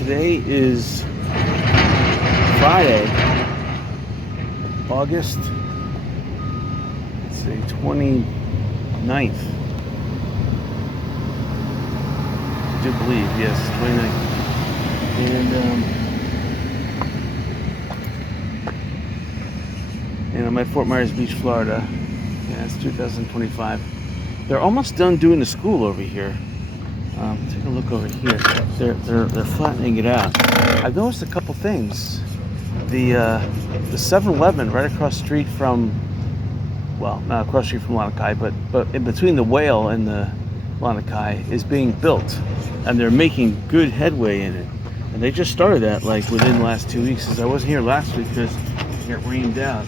Today is Friday, August, let's see, 29th. I do believe, yes, 29th. And I'm at Fort Myers Beach, Florida. Yeah, it's 2025. They're almost done doing the school over here. Take a look over here. They're flattening it out. I've noticed a couple things. The 7-Eleven right across the street from, well, not across the street from Lanakai, but in between the Whale and the Lanakai is being built, and they're making good headway in it. And they just started that like within the last 2 weeks. Since I wasn't here last week because it got rained out.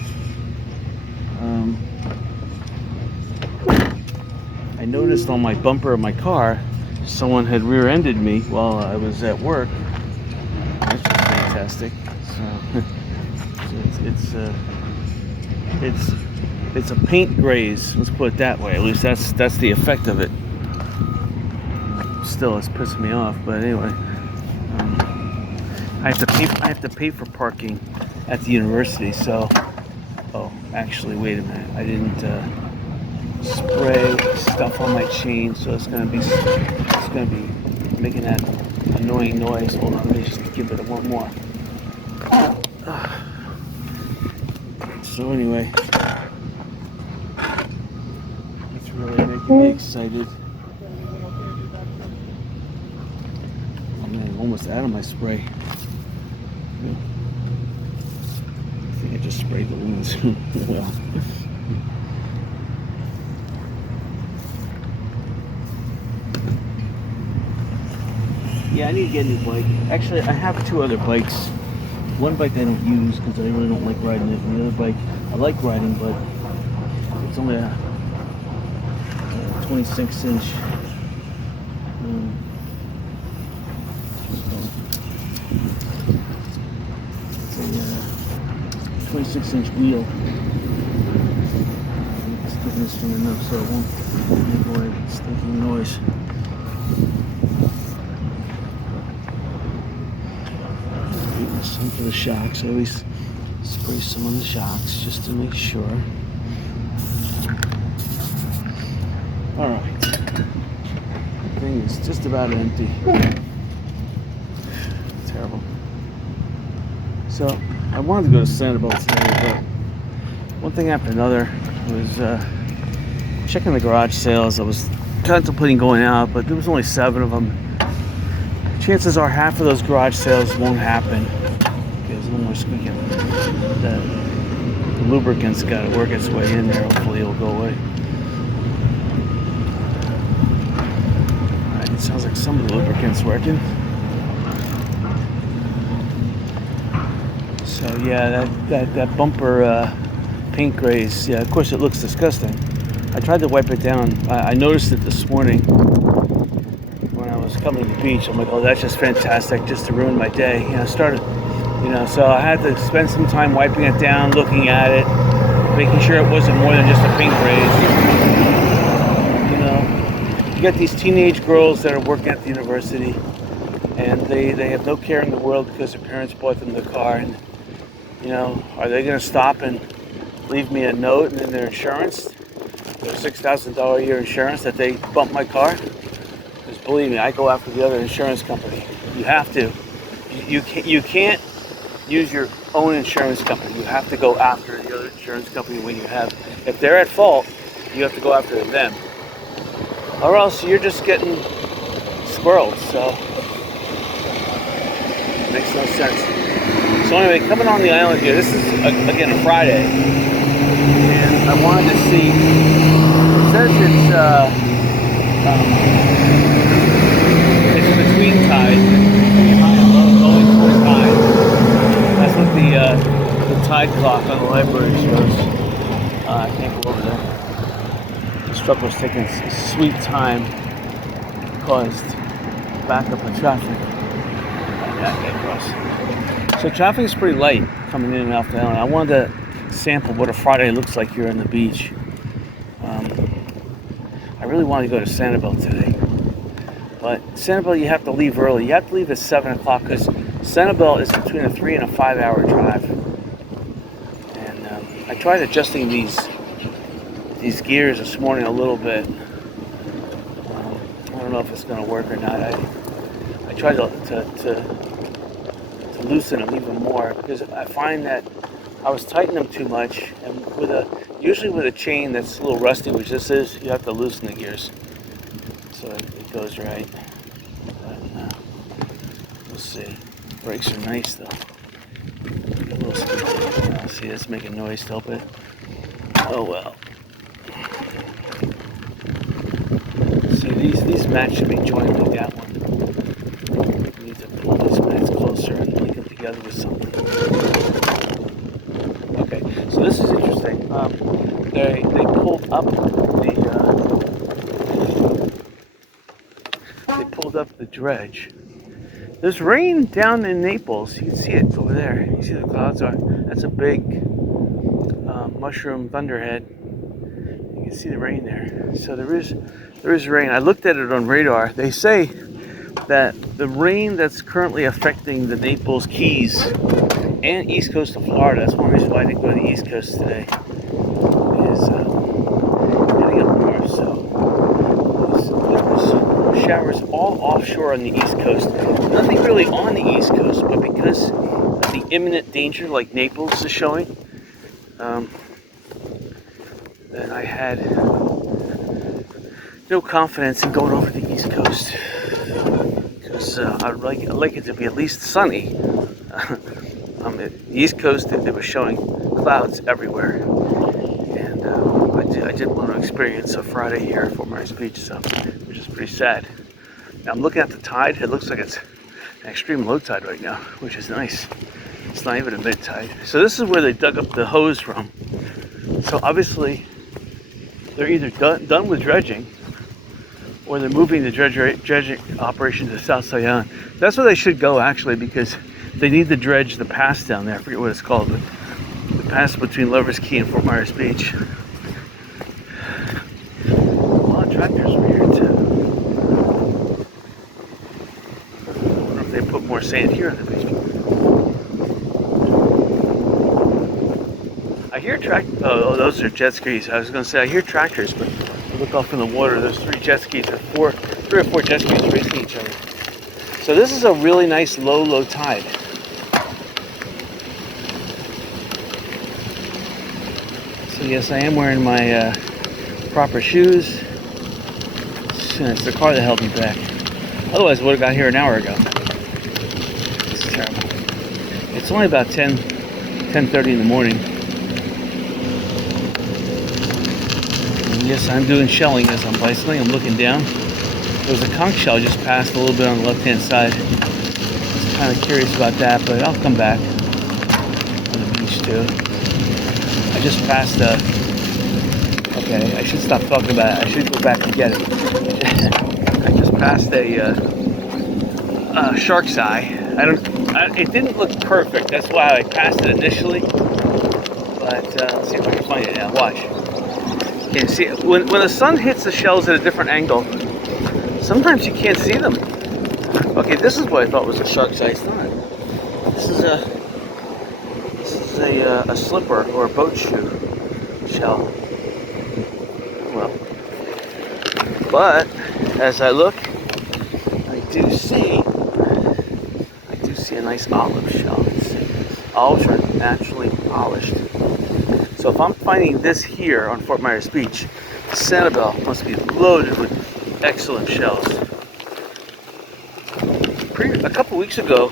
I noticed on my bumper of my car, someone had rear-ended me while I was at work. That's just fantastic. So it's a paint graze. Let's put it that way. At least that's the effect of it. Still, it's pissing me off. But anyway, I have to pay for parking at the university. So, actually, wait a minute. I didn't spray stuff on my chain, so it's gonna be making that annoying noise. Hold on, let me just give it one more. So anyway, it's really making me excited. Oh man, I'm almost out of my spray. I think I just sprayed the wounds. Well. Yeah, I need to get a new bike. Actually, I have 2 other bikes. One bike I don't use because I really don't like riding it. And the other bike I like riding, but it's only a 26-inch. It's a 26-inch wheel. It's giving this thing enough so it won't avoid stinking noise. Some for the shocks. I always spray some on the shocks just to make sure. Alright. The thing is just about empty. Terrible. So, I wanted to go to Sanibel today, but one thing after another was checking the garage sales. I was contemplating going out, but there was only 7 of them. Chances are half of those garage sales won't happen. There's a little more squeaking. The lubricant's got to work its way in there. Hopefully it'll go away. Alright, it sounds like some of the lubricant's working. So yeah, that bumper paint graze, yeah, of course it looks disgusting. I tried to wipe it down. I noticed it this morning when I was coming to the beach. I'm like, oh, that's just fantastic, just to ruin my day. So I had to spend some time wiping it down, looking at it, making sure it wasn't more than just a paint graze. You got these teenage girls that are working at the university, and they have no care in the world because their parents bought them the car. And are they going to stop and leave me a note and then their insurance, their $6,000 a year insurance, that they bumped my car? Because believe me, I go after the other insurance company. You have to. You can't use your own insurance company. You have to go after the other insurance company when you have. If they're at fault, you have to go after them. Or else you're just getting squirreled. So it makes no sense. So anyway, coming on the island here, this is again a Friday, and I wanted to see. It says it's between tides. That's what the tide clock on the library shows. I can't go over there. This truck was taking sweet time, caused backup of traffic. So traffic is pretty light coming in and off the island. I wanted to sample what a Friday looks like here on the beach. I really wanted to go to Sanibel today. But Sanibel, you have to leave early. You have to leave at 7 o'clock because Sanibel is between a 3 and a 5 hour drive. And I tried adjusting these gears this morning a little bit. I don't know if it's going to work or not. I tried to loosen them even more because I find that I was tightening them too much, and usually with a chain that's a little rusty, which this is, you have to loosen the gears so it goes right. But we'll see. Brakes are nice though. A little squeaky. See, it's making noise still, but oh well. See, these mats should be joined like that one. We need to pull these mats closer and link them together with something. Okay, so this is interesting. They pulled up the dredge. There's rain down in Naples. You can see it over there. You see the clouds are. That's a big mushroom thunderhead. You can see the rain there. So there is rain. I looked at it on radar. They say that the rain that's currently affecting the Naples Keys and east coast of Florida, that's one reason why I didn't go to the east coast today, is heading up north. So there's showers all offshore on the east coast. Nothing really on the east coast, but because of the imminent danger like Naples is showing, then I had no confidence in going over the east coast because I'd like it to be at least sunny. The east coast, it was showing clouds everywhere, and I did want to experience a Friday here at Fort Myers Beach, so which is pretty sad. Now I'm looking at the tide. It looks like it's an extreme low tide right now, which is nice. It's not even a mid tide. So this is where they dug up the hose from. So obviously they're either done with dredging, or they're moving the dredging operation to South Sion. That's where they should go actually, because they need to dredge the pass down there. I forget what it's called, but the pass between Lover's Key and Fort Myers Beach. A lot of tractors over here too. I wonder if they put more sand here on the beach. I hear oh, those are jet skis. I was going to say I hear tractors, but look off in the water. There's three or four jet skis racing each other. So this is a really nice low tide. So yes, I am wearing my proper shoes. It's the car that held me back. Otherwise, I would have got here an hour ago. This is terrible. It's only about 10:30 in the morning. And yes, I'm doing shelling as I'm bicycling. I'm looking down. There was a conch shell just passed a little bit on the left-hand side. I was kind of curious about that, but I'll come back on the beach too. I just passed okay, I should stop talking about it. I should go back and get it. I just passed a shark's eye. It didn't look perfect. That's why I passed it initially. But let's see if I can find it now. Watch. You see, when the sun hits the shells at a different angle, sometimes you can't see them. Okay, this is what I thought was a shark's eye. It's not. This is a slipper or a boat shoe shell. Well, but as I look, I do see a nice olive shell. Olives are naturally polished. So if I'm finding this here on Fort Myers Beach, Sanibel must be loaded with excellent shells. A couple weeks ago,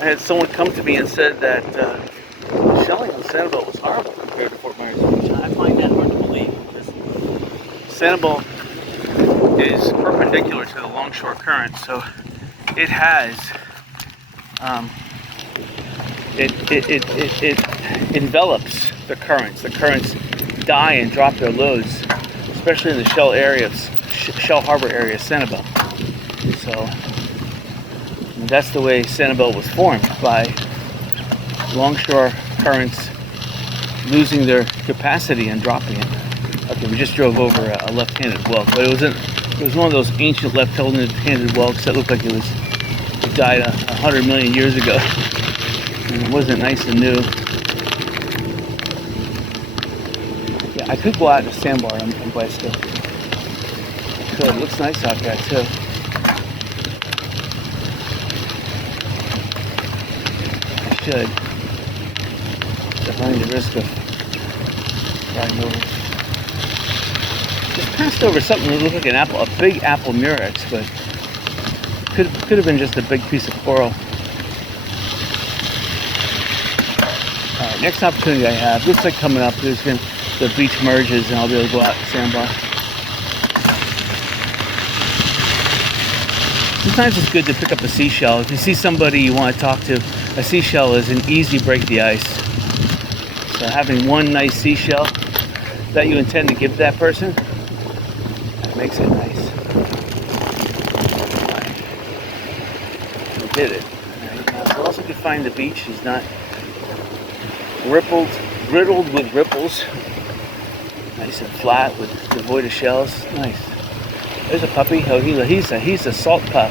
I had someone come to me and said that shelling on Sanibel was horrible compared to Fort Myers Beach. I find that hard to believe because Sanibel is perpendicular to the longshore current, so it has it envelops the currents. The currents die and drop their loads, especially in the Shell Harbor area of Sanibel. So that's the way Sanibel was formed, by longshore currents losing their capacity and dropping it. Okay, we just drove over a left-handed whelk, but it It was one of those ancient left-handed whelks that looked like it died 100 million years ago. And it wasn't nice and new. Yeah, I could go out in a sandbar on bicycle. It looks nice out there too. I should. If running the risk of riding over. Just passed over something that looked like a big apple murex, but could have been just a big piece of coral. Alright, next opportunity I have, looks like coming up, the beach merges and I'll be able to go out to sandbar. Sometimes it's good to pick up a seashell. If you see somebody you want to talk to, a seashell is an easy break the ice. So having one nice seashell that you intend to give to that person, that makes it nice. We did it. As well as we could find the beach is not riddled with ripples. Nice and flat, devoid of shells. Nice. There's a puppy. Oh, he's a salt pup.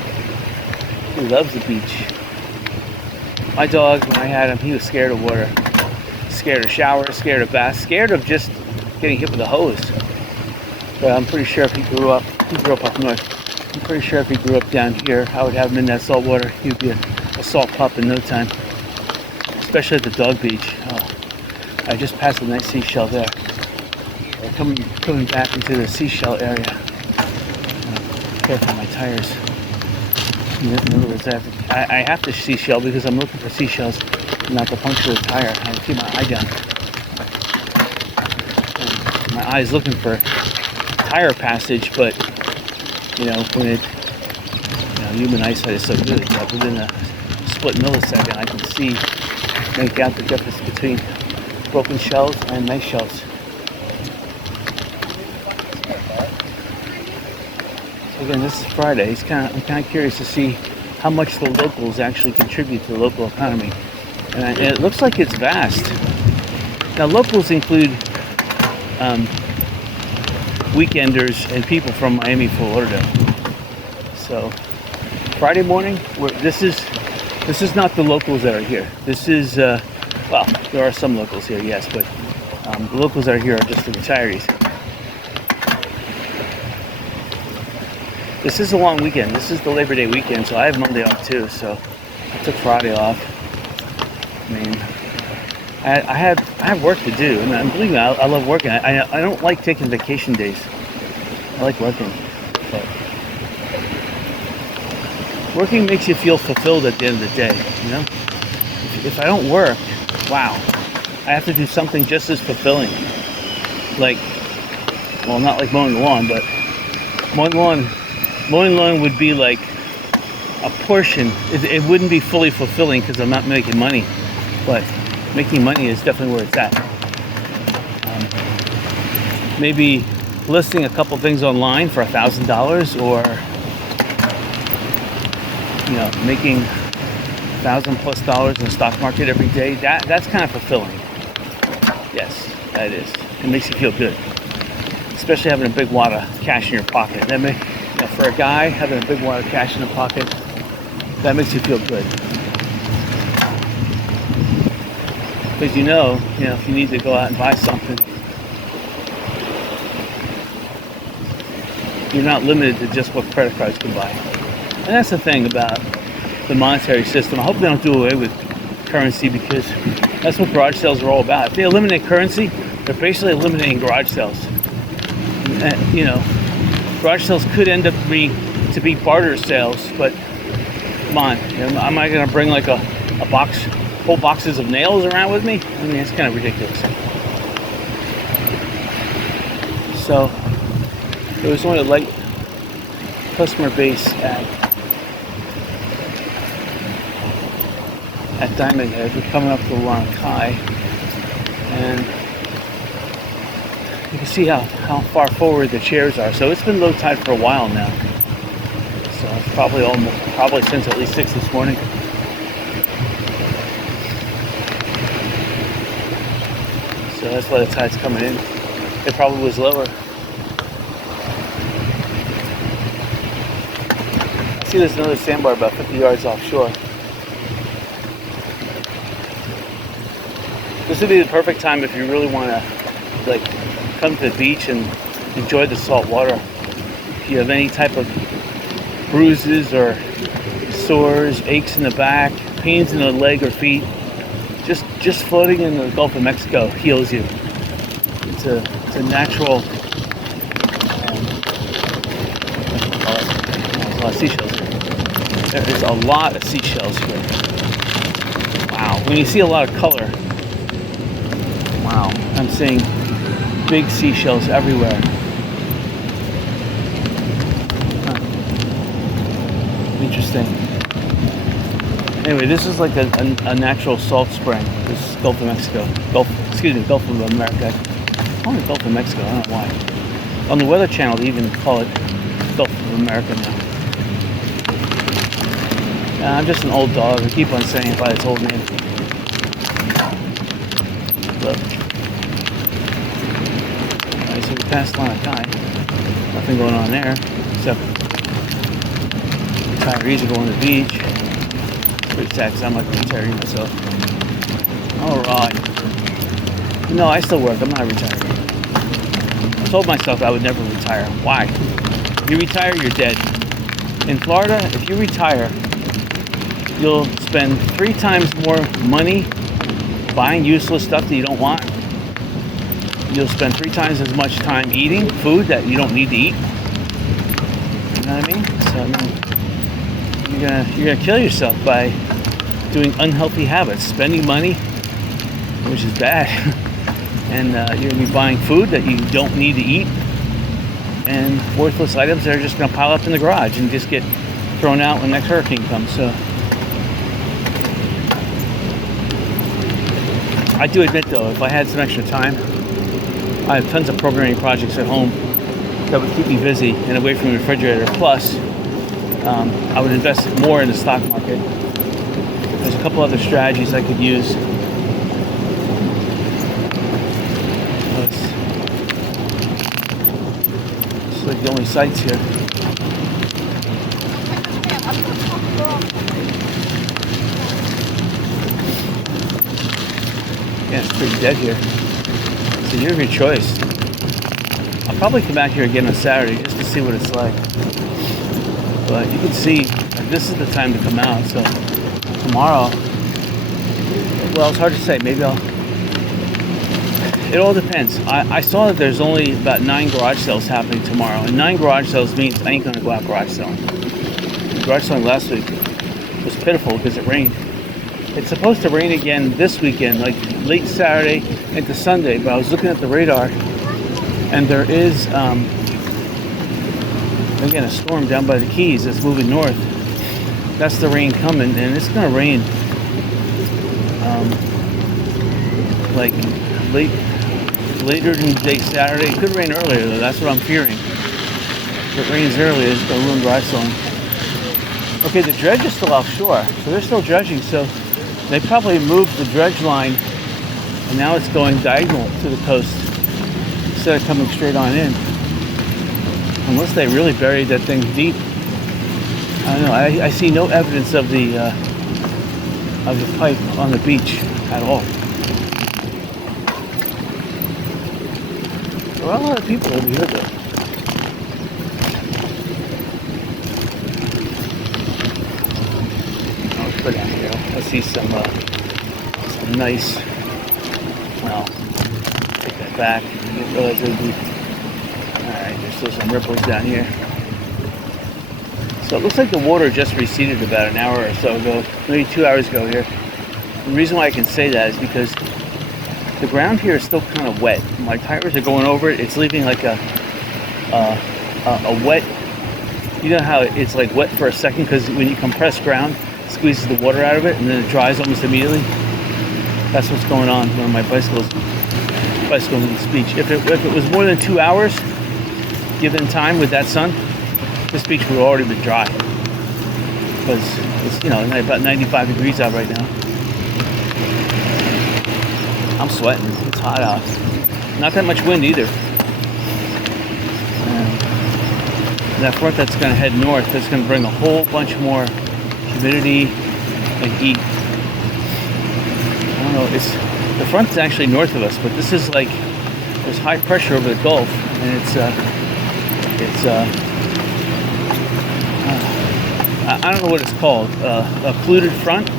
He loves the beach. My dog, when I had him, he was scared of water, scared of showers, scared of baths, scared of just getting hit with a hose. But I'm pretty sure if he grew up up north. I'm pretty sure if he grew up down here, I would have him in that salt water. He would be a salt pup in no time. Especially at the dog beach. Oh, I just passed a nice seashell there. We're coming back into the seashell area. Careful my tires. In other words, I have to seashell because I'm looking for seashells, not to puncture the tire. I keep my eye down. And my eye's looking for tire passage, but when human eyesight is so good that within a split millisecond I can make out the difference between broken shells and nice shells. Again, this is Friday. I'm kind of curious to see how much the locals actually contribute to the local economy. And it looks like it's vast. Now, locals include weekenders and people from Miami, Florida. So, Friday morning, this is not the locals that are here. This is, there are some locals here, yes, but the locals that are here are just the retirees. This is a long weekend. This is the Labor Day weekend, so I have Monday off too. So I took Friday off. I mean, I have work to do, and believe me, I love working. I don't like taking vacation days. I like working. But working makes you feel fulfilled at the end of the day. If I don't work, wow, I have to do something just as fulfilling. Not like mowing the lawn, but mowing the lawn would be like a portion. It wouldn't be fully fulfilling because I'm not making money, but making money is definitely where it's at. Maybe listing a couple things online for $1,000, or making $1,000+ in the stock market every day. That's kind of fulfilling. Yes, that is. It makes you feel good, especially having a big wad of cash in your pocket. For a guy, having a big wad of cash in the pocket, that makes you feel good. Because if you need to go out and buy something, you're not limited to just what credit cards can buy. And that's the thing about the monetary system. I hope they don't do away with currency, because that's what garage sales are all about. If they eliminate currency, they're basically eliminating garage sales. Garage sales could end up being barter sales, but come on, am I going to bring like a whole boxes of nails around with me? I mean, it's kind of ridiculous. So there was only a light customer base at Diamond Head. We're coming up to Long Kai, and you can see how far forward the chairs are. So it's been low tide for a while now. So it's probably since at least 6 this morning. So that's why the tide's coming in. It probably was lower. see there's another sandbar about 50 yards offshore. This would be the perfect time if you really want to like come to the beach and enjoy the salt water. If you have any type of bruises or sores, aches in the back, pains in the leg or feet, just floating in the Gulf of Mexico heals you. It's a natural. There's a lot of seashells here. There is a lot of seashells here. Wow. When you see a lot of color, wow, I'm seeing big seashells everywhere. Huh. Interesting. Anyway, this is like a natural salt spring. This is Gulf of Mexico. Gulf of America. I call it Gulf of Mexico, I don't know why. On the Weather Channel, they even call it Gulf of America now. I'm just an old dog. I keep on saying it by its old name. But, alright, so we passed Lanakai. Nothing going on there, except retirees are going to the beach. Pretty sad because I'm like a retiree myself. Alright. No, I still work. I'm not retired. I told myself I would never retire. Why? If you retire, you're dead. In Florida, if you retire, you'll spend 3 times more money buying useless stuff that you don't want. You'll spend 3 times as much time eating food that you don't need to eat. You know what I mean? So I mean, you're gonna kill yourself by doing unhealthy habits, spending money, which is bad, and you're gonna be buying food that you don't need to eat, and worthless items that are just gonna pile up in the garage and just get thrown out when the next hurricane comes. So I do admit though, if I had some extra time, I have tons of programming projects at home that would keep me busy and away from the refrigerator. Plus, I would invest more in the stock market. There's a couple other strategies I could use. It's like the only sites here. Yeah, it's pretty dead here. So you have your choice. I'll probably come back here again on Saturday just to see what it's like. But you can see like, this is the time to come out. So tomorrow, well, it's hard to say. Maybe I'll. It all depends. I saw that there's only about 9 garage sales happening tomorrow, and 9 garage sales means I ain't gonna go out garage selling. Garage selling last week was pitiful because it rained. It's supposed to rain again this weekend, like late Saturday into Sunday, but I was looking at the radar and there is, again, a storm down by the Keys that's moving north. That's the rain coming, and it's going to rain like later in the day Saturday. It could rain earlier though, that's what I'm fearing. If it rains earlier, it's going to ruin garage selling. Okay, the dredge is still offshore, so they're still dredging, so they probably moved the dredge line and now it's going diagonal to the coast instead of coming straight on in. Unless they really buried that thing deep. I don't know, I see no evidence of the pipe on the beach at all. There are a lot of people over here though. Down here. I see some nice, well, take that back. I didn't realize there would be, alright, there's still some ripples down here. So it looks like the water just receded about an hour or so ago, maybe 2 hours ago here. The reason why I can say that is because the ground here is still kind of wet. My tires are going over it. It's leaving like a wet, you know how it's like wet for a second because when you compress ground, squeezes the water out of it and then it dries almost immediately. That's what's going on when my bicycle's to this beach. If it was more than 2 hours given time with that sun, this beach would have already been dry because it's, you know, about 95 degrees out right now. I'm sweating. It's hot out. Not that much wind either. And that front that's going to head north, that's going to bring a whole bunch more humidity and heat. I don't know, the front's actually north of us, but this is like, there's high pressure over the Gulf, and I don't know what it's called, a occluded front.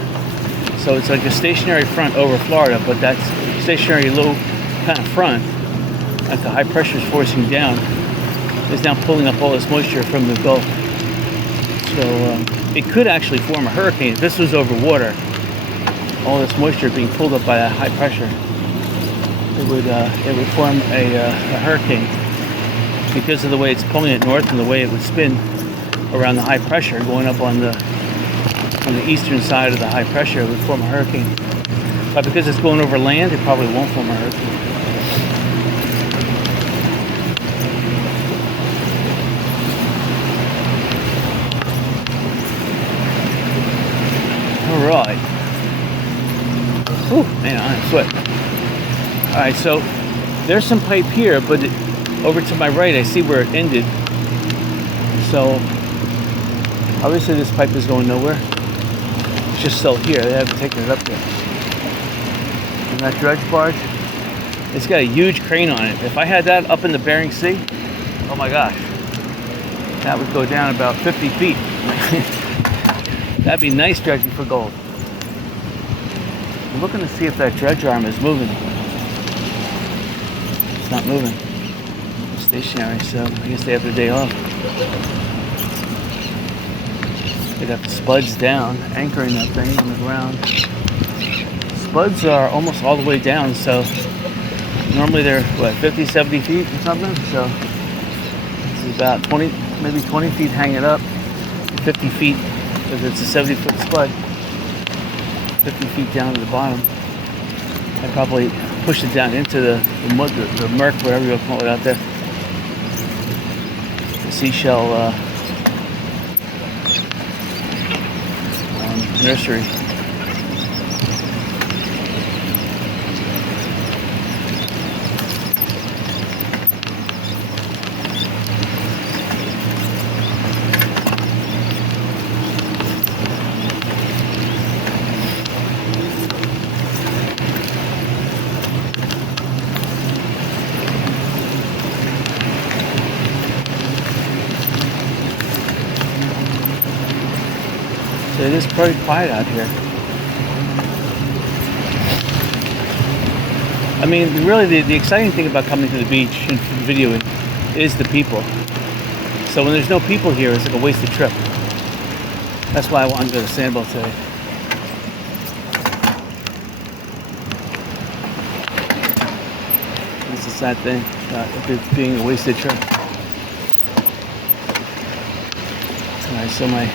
So it's like a stationary front over Florida, but that stationary low kind of front that the high pressure is forcing down is now pulling up all this moisture from the Gulf. So it could actually form a hurricane if this was over water. All this moisture being pulled up by that high pressure, it would form a hurricane because of the way it's pulling it north and the way it would spin around the high pressure going up on the eastern side of the high pressure. It would form a hurricane. But because it's going over land, it probably won't form a hurricane. Alright. Whew, man, I'm sweating. Alright, so there's some pipe here, but over to my right I see where it ended. So obviously this pipe is going nowhere. It's just still here. They haven't taken it up yet. And that dredge barge, it's got a huge crane on it. If I had that up in the Bering Sea, oh my gosh, that would go down about 50 feet. That'd be nice dredging for gold. I'm looking to see if that dredge arm is moving. It's not moving. It's stationary, so I guess they have their day off. They got the spuds down, anchoring that thing on the ground. Spuds are almost all the way down, so normally they're, 50, 70 feet or something? So it's about 20, maybe 20 feet hanging up, 50 feet, because it's a 70-foot spud, 50 feet down to the bottom. I probably pushed it down into the mud, the murk, whatever you'll call it out there. The seashell nursery. So it is pretty quiet out here. I mean, really the exciting thing about coming to the beach and videoing is the people. So when there's no people here, it's like a wasted trip. That's why I wanted to go to Sandboat today. That's the sad thing about it being a wasted trip. Alright, so my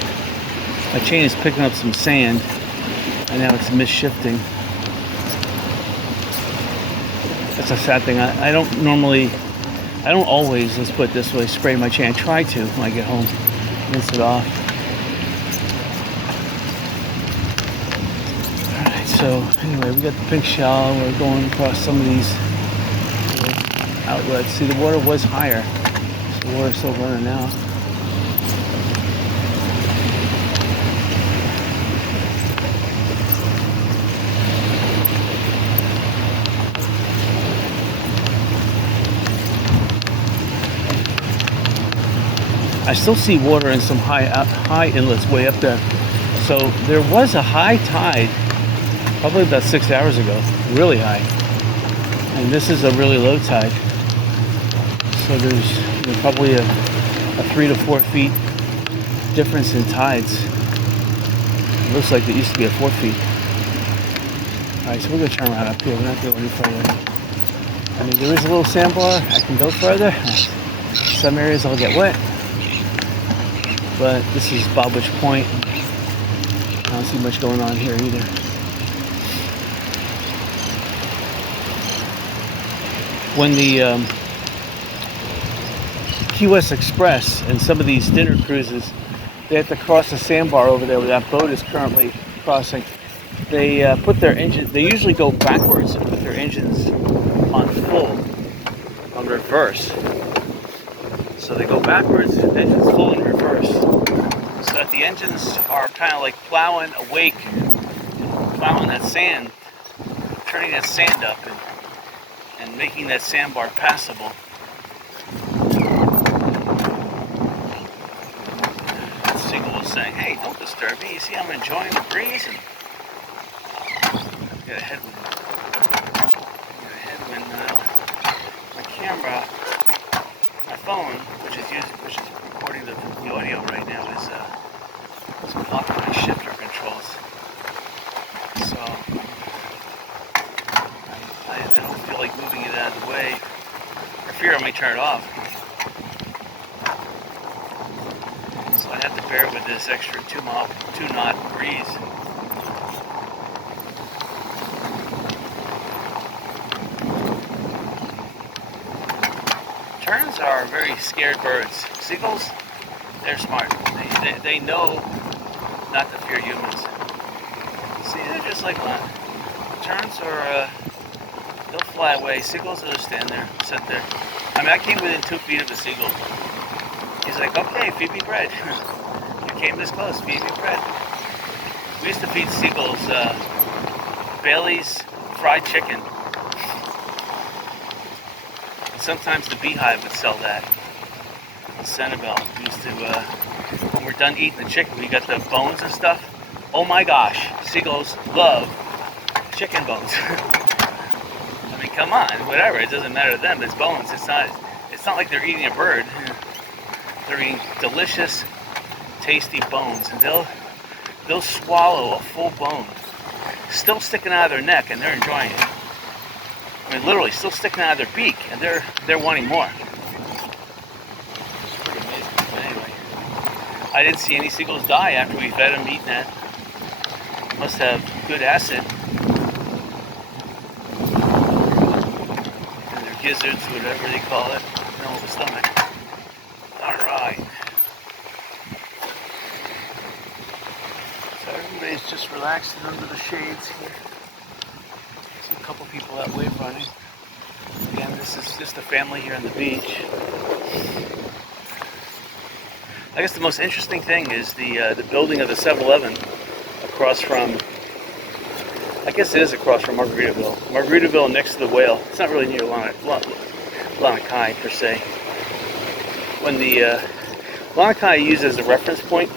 chain is picking up some sand, and now it's misshifting. That's a sad thing. I don't always, let's put it this way, spray my chain. I try to when I get home, rinse it off. Alright, so anyway, we got the pink shell. We're going across some of these outlets. See, the water was higher, so the water's still running now. I still see water in some high inlets way up there. So there was a high tide probably about 6 hours ago, really high. And this is a really low tide. So there's probably a 3 to 4 feet difference in tides. It looks like it used to be at 4 feet. Alright, so we're going to turn around up here. We're not going any further. I mean, there is a little sandbar. I can go further. Some areas I'll get wet. But this is Bobwitch Point. I don't see much going on here either. When the Key West Express and some of these dinner cruises, they have to cross a sandbar over there where that boat is currently crossing. They put their engine, they usually go backwards and put their engines on full, on reverse. So they go backwards, engines full in reverse. So that the engines are kind of like plowing awake, plowing that sand, turning that sand up and making that sandbar passable. That seagull was saying, hey, don't disturb me. You see I'm enjoying the breeze? And got a headwind. My camera, my phone, which is recording the audio right now, is blocking my shifter controls. So I don't feel like moving it out of the way. I fear I may turn it off. So I have to bear with this extra 2-knot breeze. Terns are very scared birds. Seagulls, they're smart. They know not to fear humans. See, they're just like that. Terns are, they'll fly away. Seagulls will just stand there, sit there. I mean, I came within 2 feet of a seagull. He's like, okay, feed me bread. You came this close, feed me bread. We used to feed seagulls Bailey's fried chicken. Sometimes the beehive would sell that in Centerville. We used to, when we're done eating the chicken, we got the bones and stuff. Oh my gosh, seagulls love chicken bones. I mean, come on, whatever. It doesn't matter to them. It's bones. It's not like they're eating a bird. They're eating delicious, tasty bones, and they'll swallow a full bone, still sticking out of their neck, and they're enjoying it. I mean, literally, still sticking out of their beak, and they're wanting more. It's pretty amazing. But anyway, I didn't see any seagulls die after we fed them, eating that. Must have good acid. And their gizzards, whatever they call it, in the stomach. All right. So everybody's just relaxing under the shades here. A couple people out wave running. Again, this is just a family here on the beach. I guess the most interesting thing is the building of the 7-Eleven across from, I guess it is across from Margaritaville. Margaritaville next to the Whale. It's not really near Lanakai per se. When the Lanakai I use as a reference point,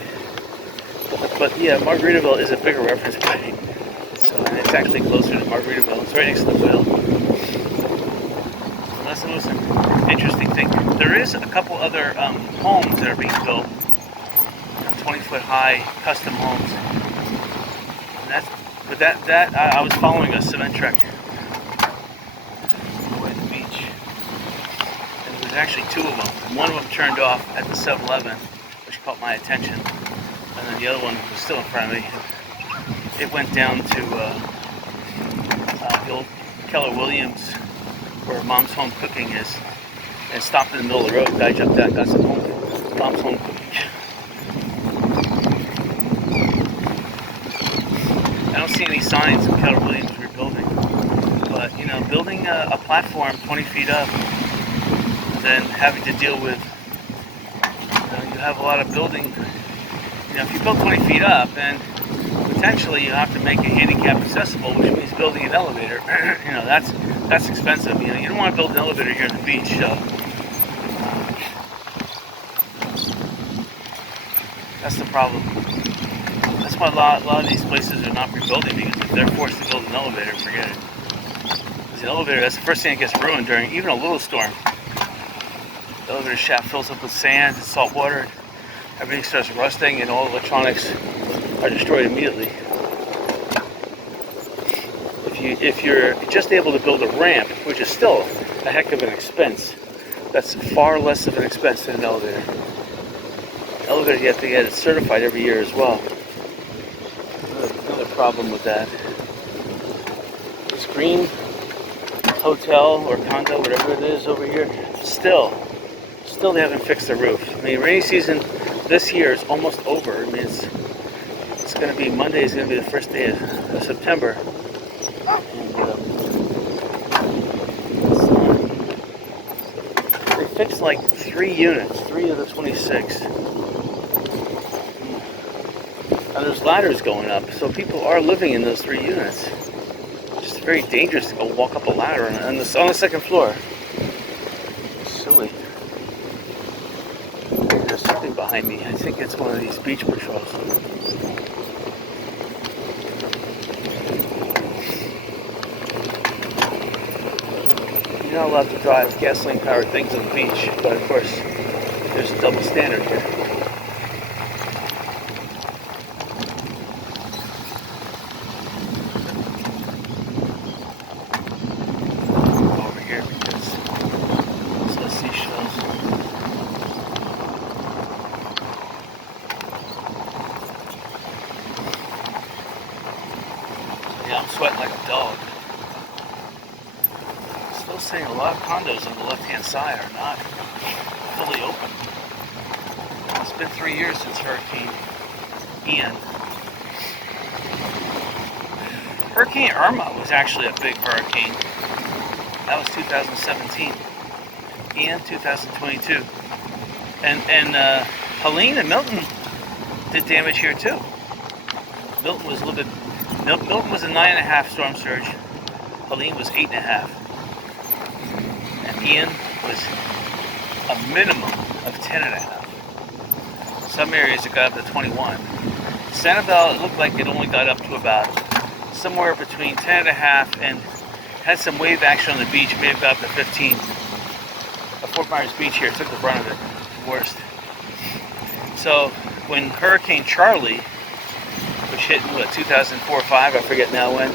but yeah, Margaritaville is a bigger reference point. And it's actually closer to Margaritaville. It's right next to the Whale. So that's the most interesting thing. There is a couple other homes that are being built, 20-foot high custom homes. And I was following a cement trek on the way to the beach, and there was actually 2 of them. And one of them turned off at the 7-Eleven, which caught my attention, and then the other one was still in front of me. It went down to the old Keller Williams, where Mom's Home Cooking is, and stopped in the middle of the road. Guy jumped out, got some Mom's Home Cooking. I don't see any signs of Keller Williams rebuilding, but building a platform 20 feet up, and then having to deal with, you have a lot of building. If you build 20 feet up, then potentially you have to make it handicap accessible, which means building an elevator. That's expensive. You don't want to build an elevator here on the beach. So that's the problem. That's why a lot of these places are not rebuilding, because if they're forced to build an elevator, forget it. Because an elevator, that's the first thing that gets ruined during even a little storm. The elevator shaft fills up with sand and salt water. Everything starts rusting, and all electronics are destroyed immediately. If you're just able to build a ramp, which is still a heck of an expense, that's far less of an expense than an elevator. Elevator, you have to get it certified every year as well. Another problem with that. This green hotel or condo, whatever it is over here, still they haven't fixed the roof. I mean, rainy season this year is almost over. I mean, it's going to be Monday. Is going to be the first day of September. And, they fixed like 3 units, 3 of the 26. And there's ladders going up, so people are living in those 3 units. It's just very dangerous to go walk up a ladder on the 2nd floor. Silly. There's something behind me. I think it's one of these beach patrols. You're not allowed to drive gasoline-powered things on the beach, but of course, there's a double standard here. Over here because it's the seashells. So yeah, I'm sweating like a dog. Still saying a lot of condos on the left-hand side are not fully open. It's been 3 years since Hurricane Ian. Hurricane Irma was actually a big hurricane. That was 2017. Ian, 2022. And Helene and Milton did damage here too. Milton was a little bit. Milton was a 9.5 storm surge. Helene was 8.5. And Ian was a minimum of 10.5. Some areas it got up to 21. Sanibel, it looked like it only got up to about somewhere between 10.5 and had some wave action on the beach, may have got up to 15. Fort Myers Beach here took the brunt of it, worst. So when Hurricane Charlie, which hit in 2004 or 5, I forget now when,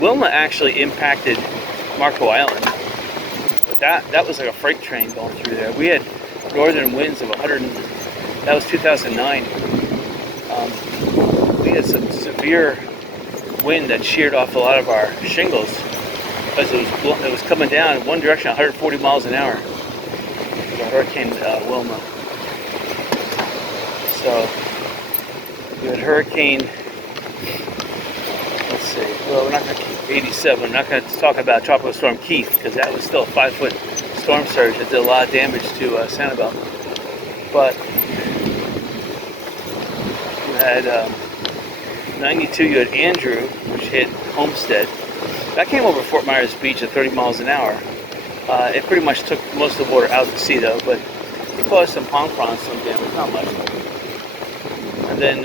Wilma actually impacted Marco Island. But that was like a freight train going through there. We had northern winds of 100, that was 2009. We had some severe wind that sheared off a lot of our shingles because it was coming down in one direction, 140 miles an hour. The Hurricane Wilma. So you had Hurricane, let's see, well, we're not going to keep 87. We're not going to talk about Tropical Storm Keith because that was still a 5-foot storm surge that did a lot of damage to Sanibel. But you had 92, you had Andrew, which hit Homestead. That came over Fort Myers Beach at 30 miles an hour. It pretty much took most of the water out to sea though, but it caused some palm fronds, some damage, not much. And then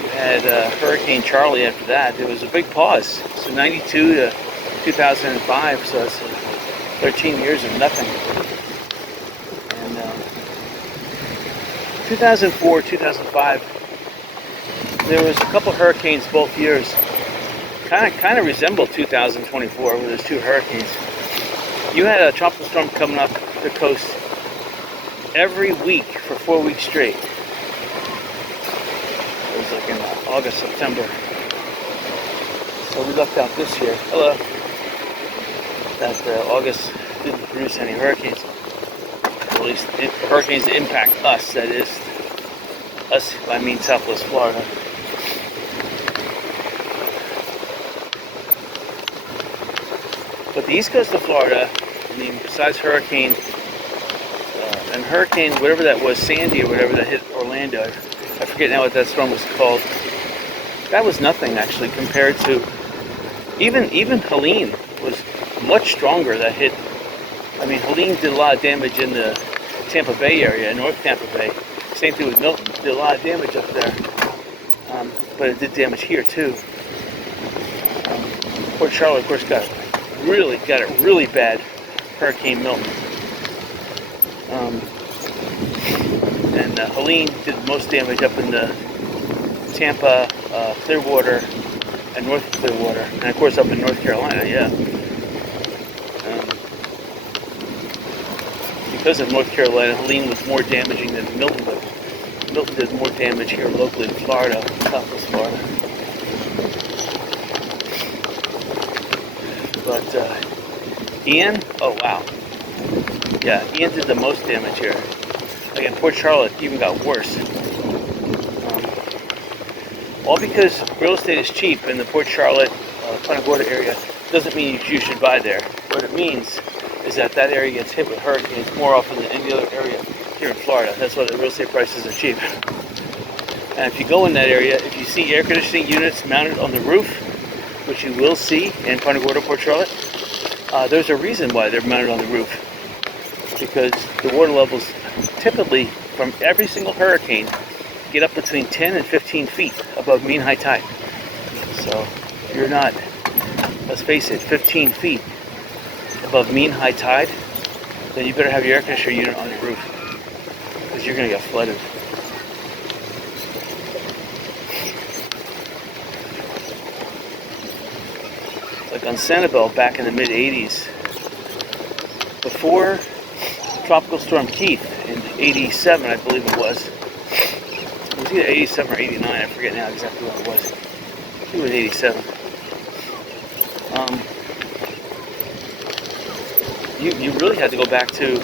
you had Hurricane Charlie after that. There was a big pause. So 92 to 2005, so it's 13 years of nothing. And 2004, 2005, there was a couple hurricanes both years. Kind of resembled 2024, where there's 2 hurricanes. You had a tropical storm coming up the coast every week for 4 weeks straight. It was like in August, September. So we lucked out this year. Hello. That August didn't produce any hurricanes. At least hurricanes that impact us. That is, us, I mean Southwest Florida. But the east coast of Florida, I mean, besides Hurricane, and Hurricane, whatever that was, Sandy or whatever that hit Orlando, I forget now what that storm was called, that was nothing actually compared to, even Helene was much stronger that hit. I mean, Helene did a lot of damage in the Tampa Bay area, North Tampa Bay. Same thing with Milton, did a lot of damage up there. But it did damage here too. Port Charlotte, of course, got it really bad, Hurricane Milton. And Helene did most damage up in the Tampa, Clearwater, and North Clearwater, and of course up in North Carolina, yeah. Because of North Carolina, Helene was more damaging than Milton, but Milton did more damage here locally in Florida, Southwest Florida. But Ian, oh wow. Yeah, Ian did the most damage here. Like in Port Charlotte, even got worse. All because real estate is cheap in the Port Charlotte, Punta Gorda area. doesn't mean you should buy there. What it means is that area gets hit with hurricanes more often than any other area here in Florida. That's why the real estate prices are cheap. And if you go in that area, if you see air conditioning units mounted on the roof, which you will see in Punta Gorda, Port Charlotte, there's a reason why they're mounted on the roof. Because the water levels typically from every single hurricane get up between 10 and 15 feet above mean high tide. So you're not, let's face it, 15 feet above mean high tide, then you better have your air conditioner unit on your roof, because you're going to get flooded. Like on Sanibel back in the mid 80s, before Tropical Storm Keith in 87, I believe it was. It was either 87 or 89, I forget now exactly what it was. I think it was 87. You really had to go back to,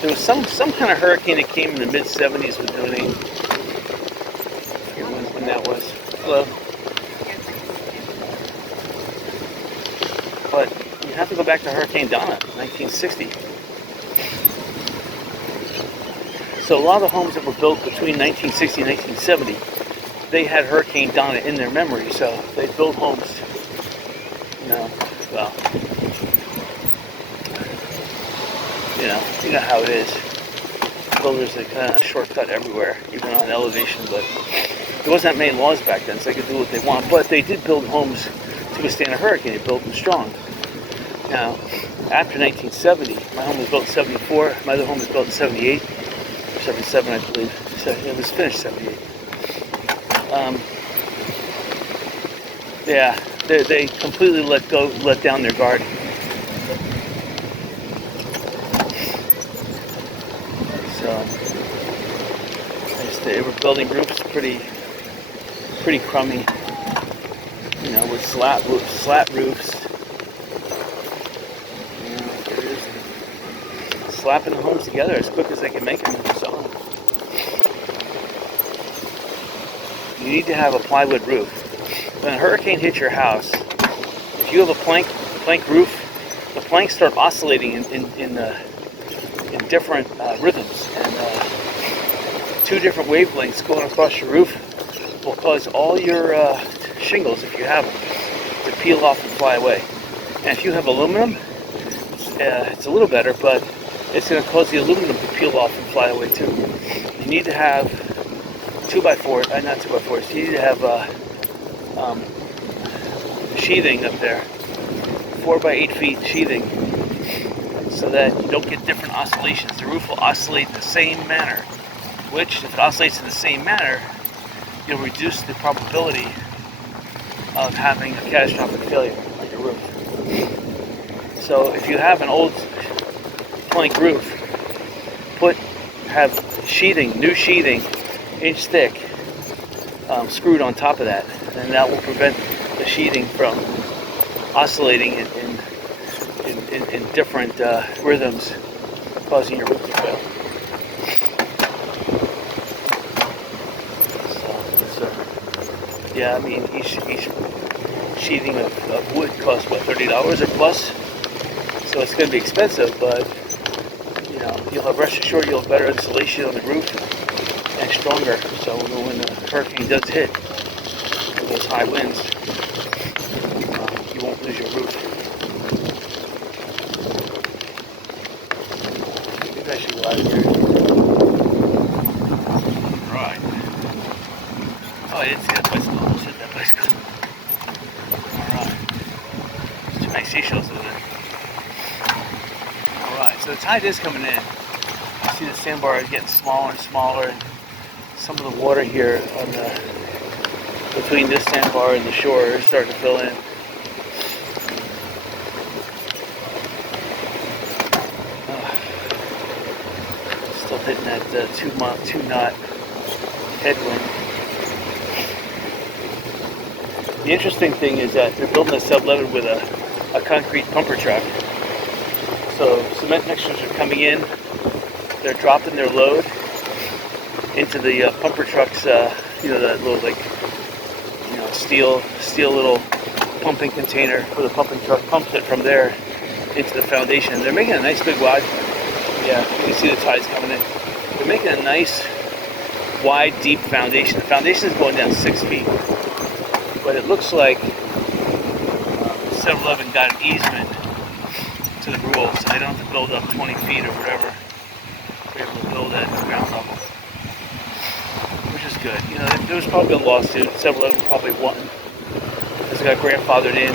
there was some kind of hurricane that came in the mid 70s with no name. I forget when that was. Hello. But you have to go back to Hurricane Donna, 1960. So a lot of the homes that were built between 1960 and 1970, they had Hurricane Donna in their memory. So they built homes, well, you know how it is. Builders, they kind of shortcut everywhere, even on elevation. But there wasn't that many laws back then, so they could do what they want. But they did build homes to withstand a hurricane. They built them strong. Now, after 1970, my home was built in 74. My other home was built in 78 or 77, I believe. So it was finished 78. Yeah, they completely let down their guard. So they were building roofs pretty crummy, with slat roofs. Slapping the homes together as quick as they can make them and sell them. You need to have a plywood roof. When a hurricane hits your house, if you have a plank roof, the planks start oscillating in different rhythms, and two different wavelengths going across your roof will cause all your shingles, if you have them, to peel off and fly away. And if you have aluminum, it's a little better, but it's going to cause the aluminum to peel off and fly away too. You need to have 2x4, not 2x4s, you need to have sheathing up there, 4x8 feet sheathing, so that you don't get different oscillations. The roof will oscillate in the same manner, which, if it oscillates in the same manner, you'll reduce the probability of having a catastrophic failure on your roof. So if you have an old plank roof, have sheathing, new sheathing, inch thick, screwed on top of that, and that will prevent the sheathing from oscillating in different rhythms, causing your roof to fail. So, yeah, I mean, each sheathing of wood costs what, $30 or plus, so it's going to be expensive, but you'll have, rest assured, you'll have better insulation on the roof and stronger. So when the hurricane does hit with those high winds, you won't lose your roof. Maybe I should go out of here. Right. Oh, I didn't see that bicycle. I almost hit that bicycle. Alright. There's too many seashells over there. Alright, so the tide is coming in. You see the sandbar is getting smaller and smaller, and some of the water here on between this sandbar and the shore is starting to fill in. Still hitting that 2 knot headwind. The interesting thing is that they're building this sub-level with a concrete pumper truck. So cement mixers are coming in, they're dropping their load into the pumper trucks, that little steel little pumping container where the pumping truck pumps it from there into the foundation. They're making a nice big wide. Yeah, you can see the tides coming in. They're making a nice wide, deep foundation. The foundation is going down 6 feet, but it looks like 7-Eleven got an easement to the rules, so they don't have to build up 20 feet or whatever. They're able to build at ground level, which is good. You know, there was probably a lawsuit. 7-Eleven probably won because it got grandfathered in.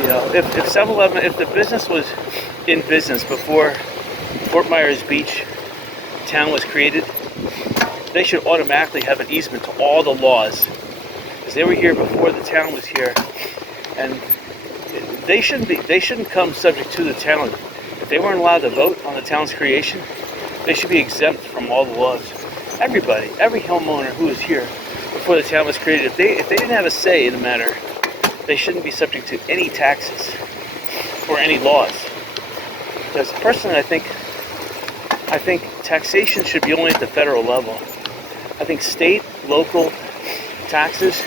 You know, if 7-Eleven, if the business was in business before Fort Myers Beach town was created, they should automatically have an easement to all the laws, because they were here before the town was here, and they shouldn't come subject to the town. If they weren't allowed to vote on the town's creation, they should be exempt from all the laws. Everybody, every homeowner who was here before the town was created, if they didn't have a say in the matter, they shouldn't be subject to any taxes or any laws. Because personally, I think taxation should be only at the federal level. I think state, local taxes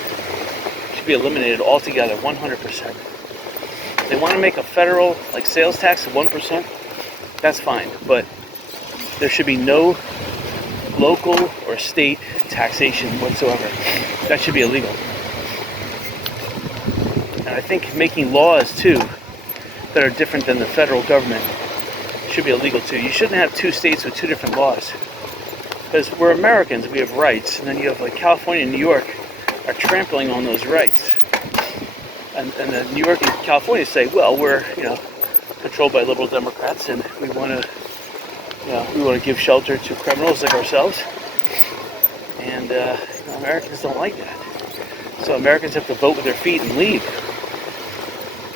should be eliminated altogether, 100%. They want to make a federal, like sales tax of 1%, that's fine. But there should be no local or state taxation whatsoever. That should be illegal. And I think making laws, too, that are different than the federal government should be illegal, too. You shouldn't have two states with two different laws. Because we're Americans, we have rights. And then you have, like, California and New York are trampling on those rights. And then New York and California say, well, we're, controlled by liberal Democrats, and we want to give shelter to criminals like ourselves. And Americans don't like that. So Americans have to vote with their feet and leave.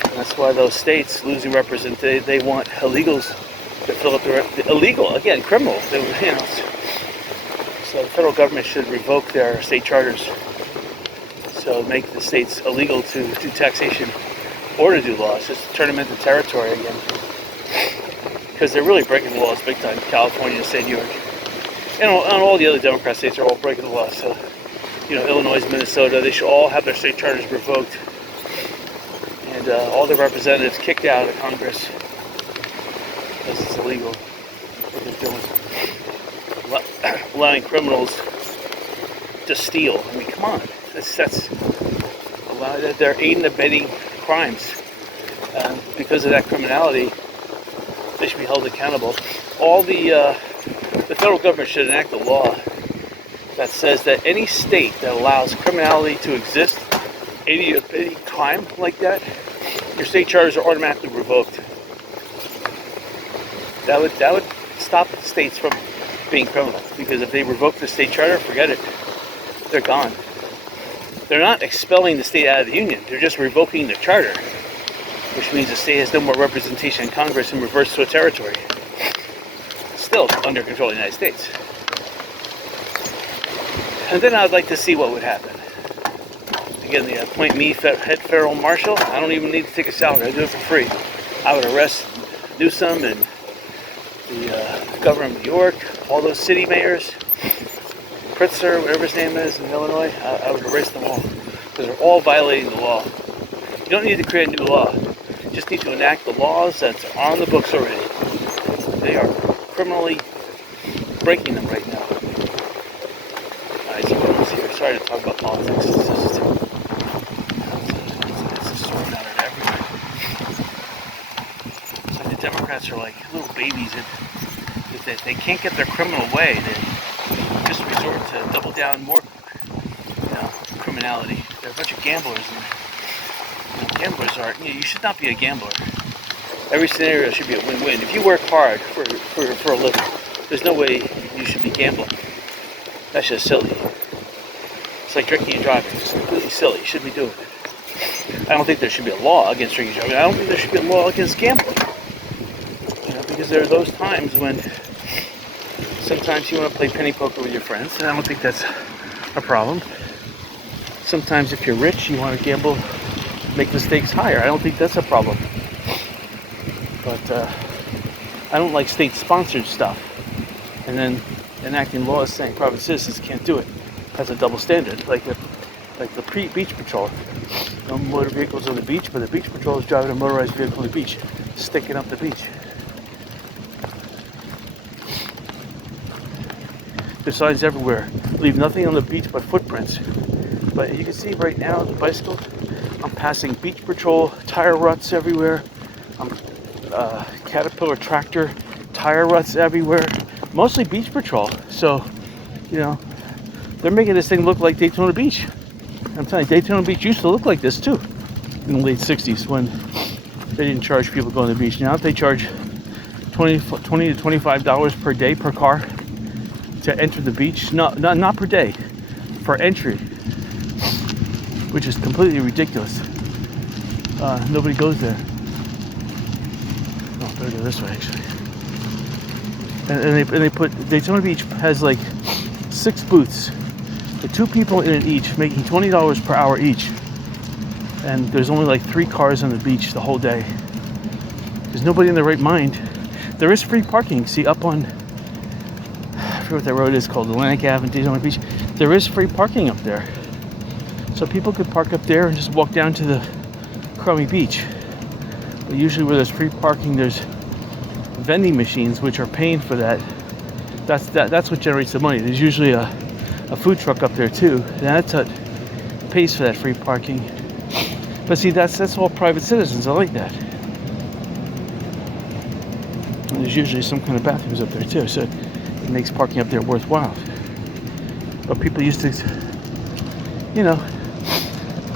And that's why those states losing representation, they want illegals to fill up the illegal, again, criminal. So the federal government should revoke their state charters. So make the states illegal to do taxation or to do laws. Just turn them into territory again. Because they're really breaking the laws big time. California, state New York. And all the other Democrat states are all breaking the law. So, Illinois, Minnesota, they should all have their state charters revoked. And all their representatives kicked out of Congress. Because it's illegal what they're doing. Allowing criminals to steal. I mean, come on. They're aiding and abetting crimes. Because of that criminality, they should be held accountable. The federal government should enact a law that says that any state that allows criminality to exist, any crime like that, your state charters are automatically revoked. That would stop states from being criminal. Because if they revoke the state charter, forget it. They're gone. They're not expelling the state out of the union. They're just revoking the charter, which means the state has no more representation in Congress and reverts to a territory. Still under control of the United States. And then I'd like to see what would happen. Again, they appoint me head federal marshal. I don't even need to take a salary. I do it for free. I would arrest Newsom and the governor of New York, all those city mayors, Pritzker, whatever his name is in Illinois. I would erase them all because they're all violating the law. You don't need to create a new law. You just need to enact the laws that are on the books already. They are criminally breaking them right now. I see what else here. Sorry to talk about politics. It's just sorting out everywhere. It's like the Democrats are like little babies. If they can't get their criminal way, they just resort to double down more, criminality. They're a bunch of gamblers, and gamblers are. You should not be a gambler. Every scenario should be a win-win. If you work hard for a living, there's no way you should be gambling. That's just silly. It's like drinking and driving. It's completely silly. You shouldn't be doing it. I don't think there should be a law against drinking and driving. I don't think there should be a law against gambling. Because there are those times when sometimes you want to play penny poker with your friends, and I don't think that's a problem. Sometimes if you're rich, you want to gamble, make the stakes higher. I don't think that's a problem. But I don't like state-sponsored stuff. And then enacting laws saying private citizens can't do it. That's a double standard, like the beach patrol. No motor vehicles on the beach, but the beach patrol is driving a motorized vehicle on the beach, sticking up the beach. There's signs everywhere. Leave nothing on the beach but footprints. But you can see right now, the bicycle, I'm passing beach patrol, tire ruts everywhere. Caterpillar tractor, tire ruts everywhere. Mostly beach patrol. So, you know, they're making this thing look like Daytona Beach. I'm telling you, Daytona Beach used to look like this too in the late 60s when they didn't charge people going to the beach. Now they charge $20 to $25 per day per car to enter the beach. Not per day, for entry, which is completely ridiculous. Nobody goes there. Oh, better go this way actually. And they put Daytona Beach has like 6 booths. The 2 people in it each, making $20 per hour each. And there's only like 3 cars on the beach the whole day. There's nobody in their right mind. There is free parking. See, up on, I forget what that road is called, Atlantic Avenue, Daytona Beach. There is free parking up there. So people could park up there and just walk down to the crummy beach. But usually where there's free parking, there's vending machines which are paying for that. That's what generates the money. There's usually a food truck up there too, and that's what pays for that free parking. But see, that's all private citizens. I like that. And there's usually some kind of bathrooms up there too, so it makes parking up there worthwhile. But people used to, you know,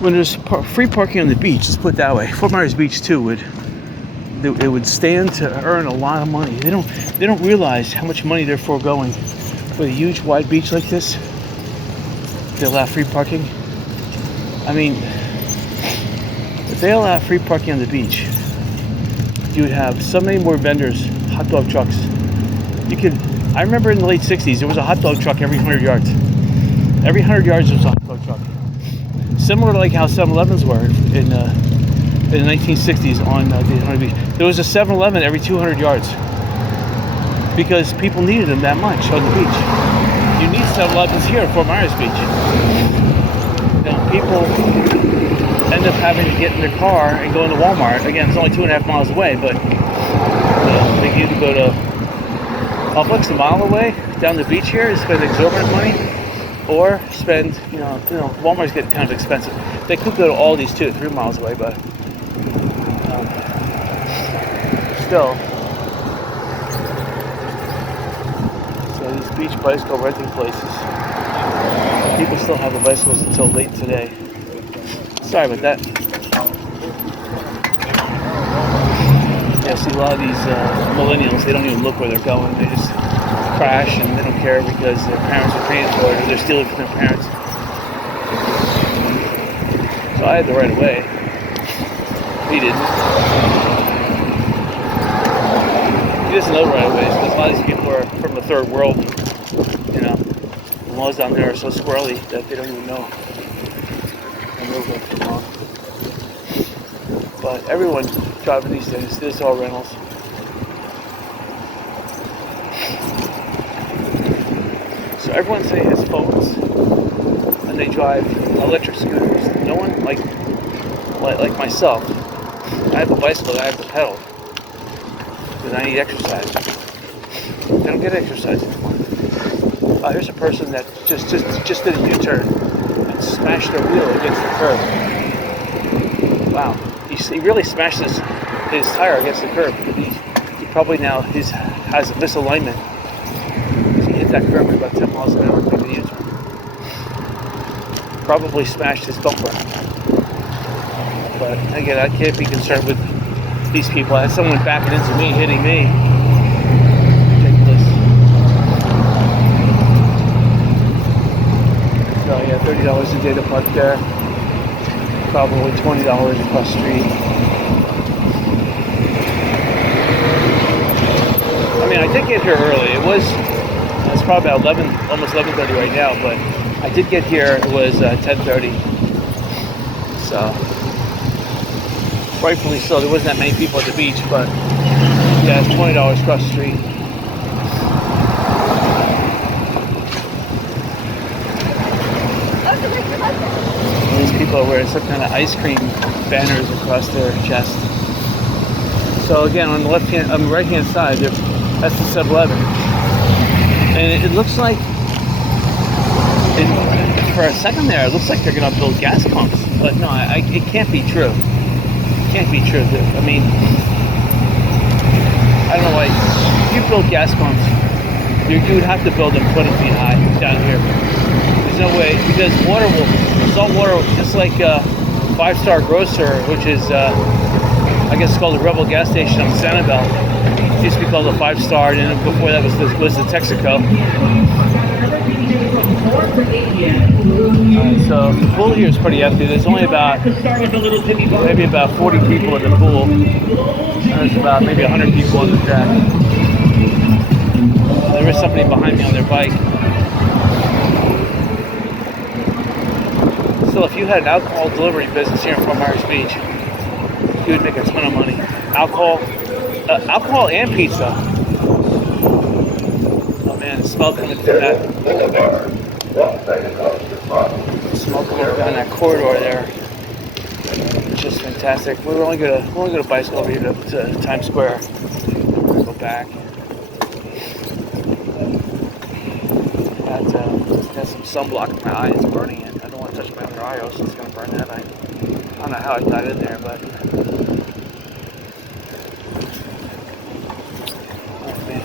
when there's free parking on the beach, let's put it that way. Fort Myers Beach too it would stand to earn a lot of money. They don't realize how much money they're foregoing with a huge wide beach like this. They allow free parking. I mean, if they allow free parking on the beach, you would have so many more vendors, hot dog trucks. I remember in the late 60s, there was a hot dog truck every 100 yards. Every 100 yards there was a hot dog truck. Similar to like how 7-Elevens were in the 1960s on Daytona Beach. There was a 7-Eleven every 200 yards because people needed them that much on the beach. You need 7-Elevens here at Fort Myers Beach. Now, people end up having to get in their car and go into Walmart. Again, it's only 2.5 miles away, but they can either go to Publix a mile away down the beach here and spend exorbitant money, or spend, you know, Walmart's getting kind of expensive. They could go to Aldi's too, 3 miles away, but still. So these beach bicycle renting places, people still have the bicycles until late today. Sorry about that. Yeah, see, a lot of these millennials, they don't even look where they're going. They just crash and they don't care because their parents are paying for it or they're stealing from their parents. So I had the right of way. He didn't. He doesn't know the right of ways because a lot of these people are from the third world. You know, the laws down there are so squirrely that they don't even know. But everyone driving these things, this is all rentals. So everyone today has phones and they drive electric scooters. No one like myself. I have a bicycle, I have to pedal because I need exercise. They don't get exercise anymore. Here's a person that just did a U-turn and smashed their wheel against the curb. Wow, he really smashed his tire against the curb. He probably now has a misalignment. He hit that curb at about 10 miles an hour making a U-turn. Probably smashed his bumper. But again, I can't be concerned with these people. I had someone backing into me, hitting me. Ridiculous. So yeah, $30 a day to park there. Probably $20 across the street. I mean, I did get here early. It's probably about 11, almost 11:30 right now, but I did get here. It was 10:30. So, rightfully so. There wasn't that many people at the beach, but yeah, it's $20 across the street. These people are wearing some kind of ice cream banners across their chest. So again, on the right hand side, that's the 7-Eleven, and it looks like, for a second there, it looks like they're going to build gas pumps, but no, it can't be true. It can't be true. I mean, I don't know why. If you build gas pumps, you would have to build them 20 feet high down here. There's no way, because salt water, just like Five-Star Grocer, which is, I guess it's called the Rebel gas station on Sanibel. It used to be called a 5-Star, and then before that was the Texaco. So the pool here is pretty empty. There's only maybe about 40 people in the pool. And there's about maybe 100 people on the deck. There is somebody behind me on their bike. So if you had an alcohol delivery business here in Fort Myers Beach, you would make a ton of money. Alcohol and pizza. Oh man, the smell coming from that. Smoke coming down that corridor there. It's just fantastic. We're only gonna bicycle over here to Times Square. We'll go back. Got some sunblock in my eye. It's burning it. I don't want to touch my other eye, or else it's gonna burn that eye. I don't know how I got in there, but. Oh man.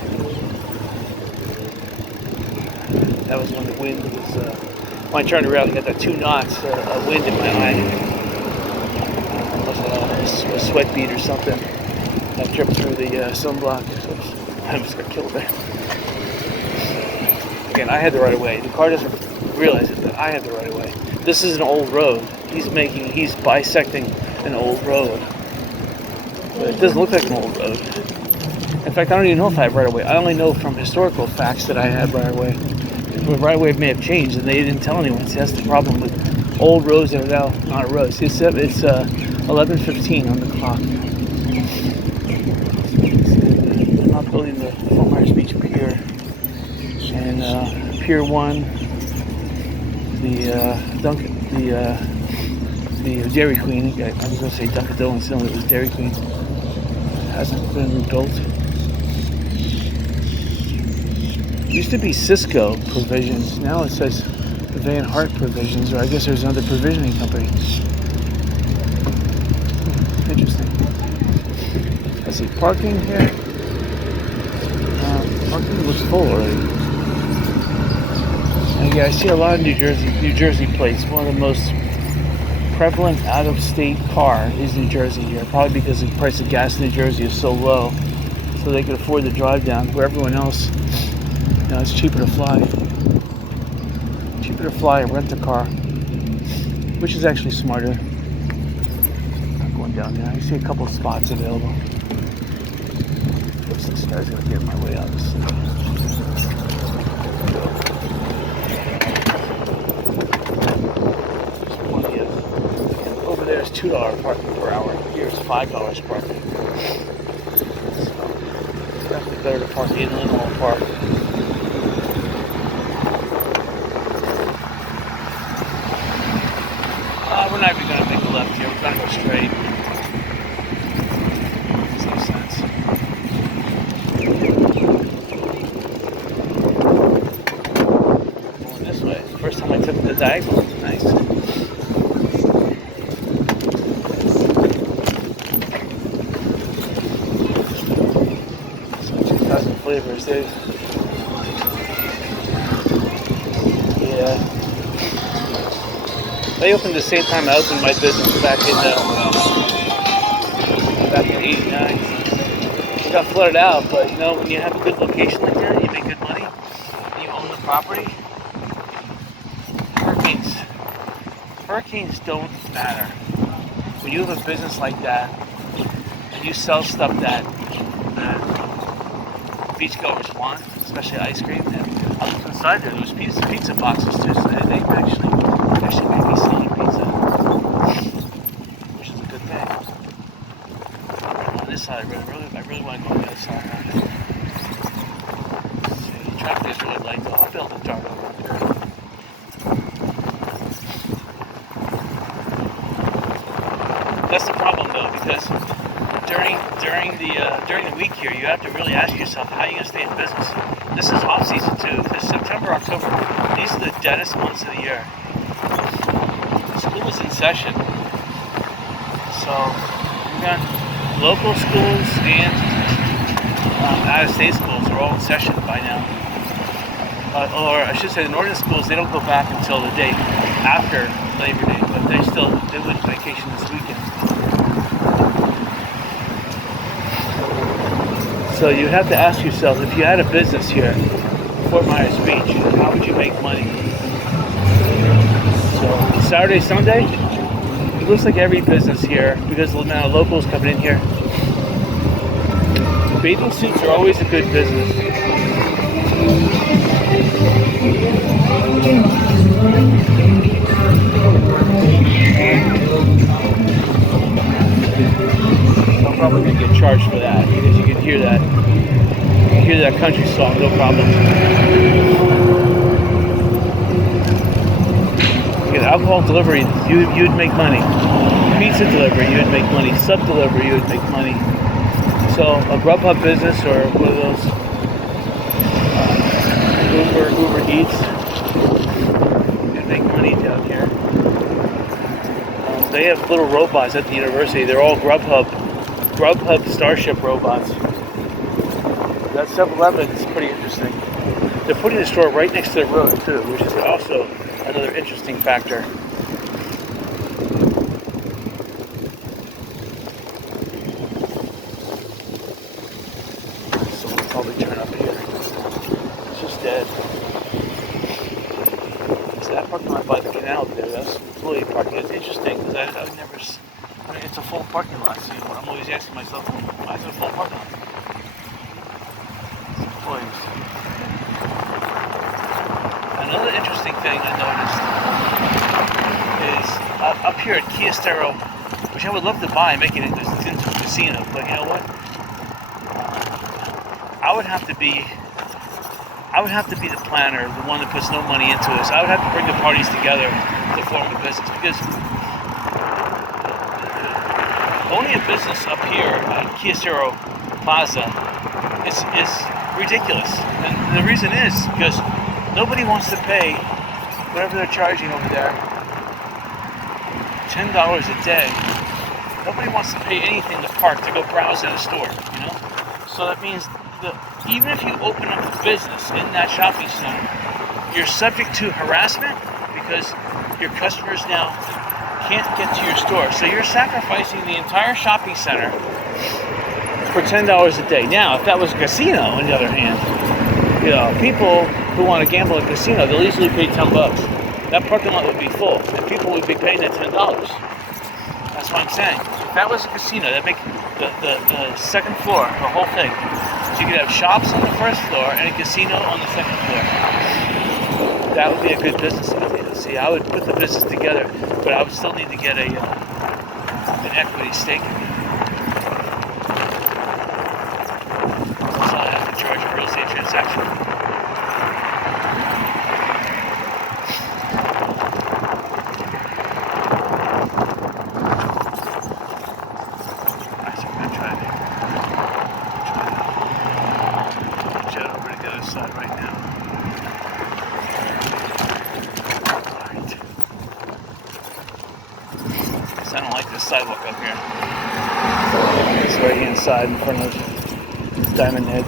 That was when the wind was, when I turned around, I got that 2 knots of wind in my eye. It was a sweat bead or something that dripped through the sunblock. I almost got killed there. Again, I had the right of way. The car doesn't realize it, but I had the right of way. This is an old road. He's bisecting an old road. But it doesn't look like an old road. In fact, I don't even know if I have right of way. I only know from historical facts that I had right of way. The right of way may have changed and they didn't tell anyone. See, that's the problem with old roads that are now not roads. See, it's 11:15 on the clock. They're not building the Fort Myers Beach Pier. And Pier 1, the Dairy Queen, I was going to say Dunkin' Donuts, no, it was Dairy Queen. It hasn't been rebuilt. It used to be Cisco Provisions. Now it says Van Hart Provisions, or I guess there's another provisioning company. Interesting. I see parking here. Parking looks full already. And yeah, I see a lot of New Jersey plates. One of the most prevalent out-of-state car is New Jersey here, probably because the price of gas in New Jersey is so low, so they can afford to drive down. Where everyone else, it's cheaper to fly. Cheaper to fly and rent a car, which is actually smarter. I'm going down there. I see a couple of spots available. Oops, this guy's gonna get in my way, obviously. There's $2 parking per hour. Here's $5 parking. So it's definitely better to park inland or park. We're not even going to make a left here. We're going to go straight. Makes no sense. Going this way. First time I took the diagonal. Nice. Flavors, yeah. They opened the same time I opened my business back in '89. It got flooded out, but when you have a good location like that, you make good money, and you own the property. Hurricanes don't matter. When you have a business like that, and you sell stuff that beachgoers want, especially ice cream. And on the inside there was pizza boxes too, so they actually may be selling pizza, which is a good thing. On this side, I really want to go on the other side. The traffic is really light though. I'll be able to drive over there. though, because during the week here, you have to really ask yourself how you're gonna stay in business. This is off season too. This September, October. These are the deadest months of the year. School is in session, so we got local schools and out-of-state schools are all in session by now. Or I should say, the northern schools, they don't go back until the day after Labor Day, but they would vacation this weekend. So you have to ask yourself, if you had a business here, Fort Myers Beach, how would you make money? So Saturday, Sunday, it looks like every business here, because the amount of locals coming in here, bathing suits are always a good business. I'm probably going to get charged for that, because you can hear that country song, no problem. Alcohol delivery, you'd make money. Pizza delivery, you'd make money. Sub delivery, you would make money. So a Grubhub business or one of those Uber Eats, you'd make money down here. They have little robots at the university. They're all Grubhub Starship robots. That 7-Eleven is pretty interesting. They're putting the store right next to the road too, which is also another interesting factor. So we'll probably turn up here. It's just dead. So that parking lot by the canal there, that's fully parking. It's interesting because I would never. I mean, it's a full parking lot. So I'm always asking myself, why is it a full parking lot? Employees. Another interesting thing I noticed is up here at Kia Stero, which I would love to buy and make it into a casino, but you know what? I would have to be the planner, the one that puts no money into this. I would have to bring the parties together to form a business, because owning a business up here at Kia Stero Plaza is ridiculous. And the reason is because nobody wants to pay whatever they're charging over there, $10 a day. Nobody wants to pay anything to park to go browse in a store, you know? So that means that even if you open up a business in that shopping center, you're subject to harassment because your customers now can't get to your store. So you're sacrificing the entire shopping center for $10 a day. Now, if that was a casino, on the other hand, you know, people who want to gamble at a casino, they'll easily pay $10. That parking lot would be full, and people would be paying that $10. That's what I'm saying. If that was a casino, that'd make the second floor, the whole thing. So you could have shops on the first floor and a casino on the second floor. That would be a good business idea. See, I would put the business together, but I would still need to get an equity stake in it. So I have to charge a real estate transaction. Alright, so I'm going to try to jet over to the other side right now. I don't like this sidewalk up here. It's right hand side in front of Diamond Head.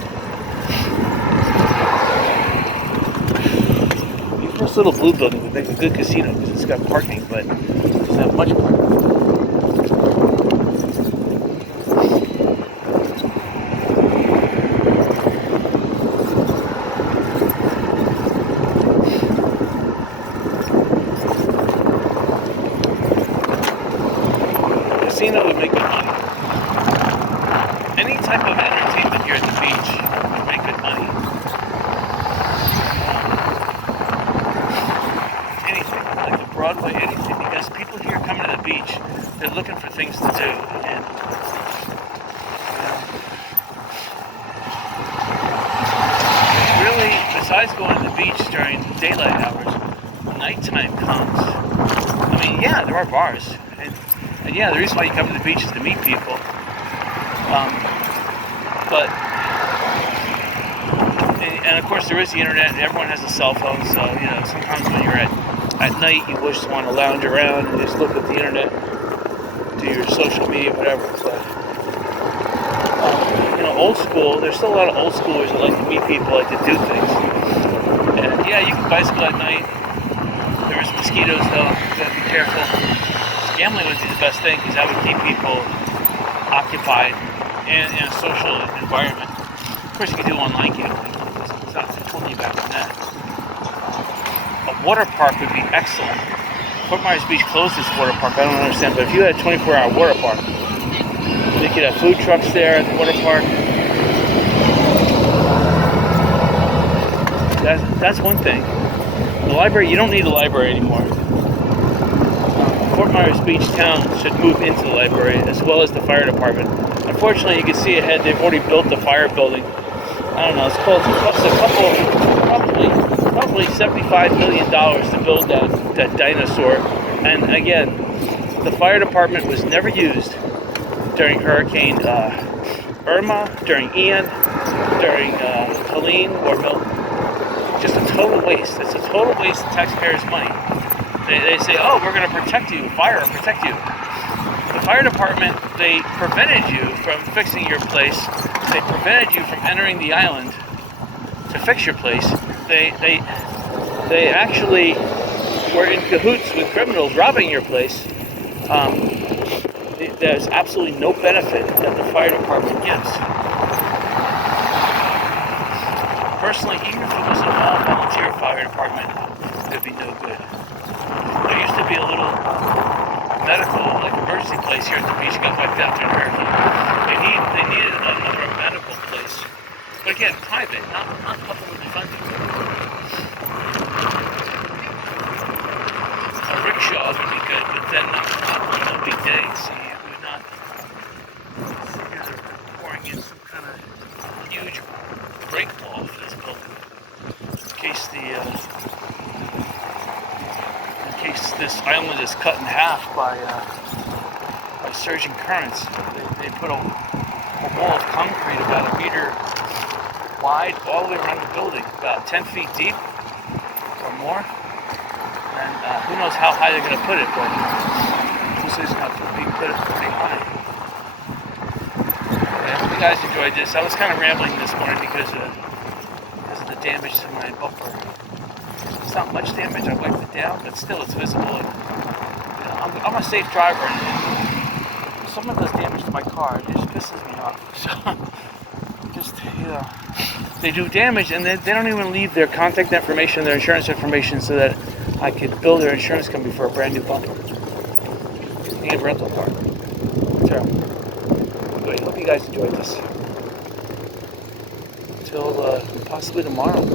Even this little blue building would make a good casino because it's got parking, but it doesn't have much parking. Casino would make good money. Any type of entertainment here at the beach would make good money. Anything, like the Broadway, anything, because people here coming to the beach, they're looking for things to do, and really, besides going to the beach during daylight hours, nighttime comes. I mean, yeah, there are bars, and And yeah, the reason why you come to the beach is to meet people. But and of course there is the internet, and everyone has a cell phone, so sometimes when you're at night you just want to lounge around and just look at the internet, do your social media, whatever. But old school, there's still a lot of old schoolers that like to meet people, like to do things. And yeah, you can bicycle at night. There's mosquitoes though, you gotta be careful. Gambling would be the best thing because that would keep people occupied in a social environment. Of course, you can do online gambling. It's not pulling you back on that. A water park would be excellent. Fort Myers Beach closed its water park. I don't understand, but if you had a 24-hour water park, you could have food trucks there at the water park. That's one thing. The library, you don't need a library anymore. Fort Myers Beach town should move into the library as well as the fire department. Unfortunately, you can see ahead they've already built the fire building. I don't know, it costs probably $75 million to build that dinosaur. And again, the fire department was never used during Hurricane Irma, during Ian, during Helene or Milton. Just a total waste. It's a total waste of taxpayers' money. They say, oh, we're going to protect you, protect you. The fire department, they prevented you from fixing your place. They prevented you from entering the island to fix your place. They actually were in cahoots with criminals robbing your place. There's absolutely no benefit that the fire department gives. Personally, even if it was an all-volunteer fire department, it would be no good. There used to be a little medical, emergency place here at the beach, got wiped out during a hurricane. They needed another medical place. But again, private, not publicly funded. A rickshaw would be good, but then not big days. So you would not pouring in some kind of huge break wall for this building. In case this island is cut in half by surging currents. They put a wall of concrete about a meter wide all the way around the building, about 10 feet deep or more. And who knows how high they're going to put it, but this is going to put it pretty high. I hope you guys enjoyed this. I was kind of rambling this morning because of the damage to my bumper. It's not much damage. I wiped it down, but still it's visible. And, I'm a safe driver, and if someone does damage to my car, it just pisses me off. So, they do damage, and they don't even leave their contact information, their insurance information, so that I could bill their insurance company for a brand new bumper and rental car. Terrible. Anyway, hope you guys enjoyed this. Until possibly tomorrow.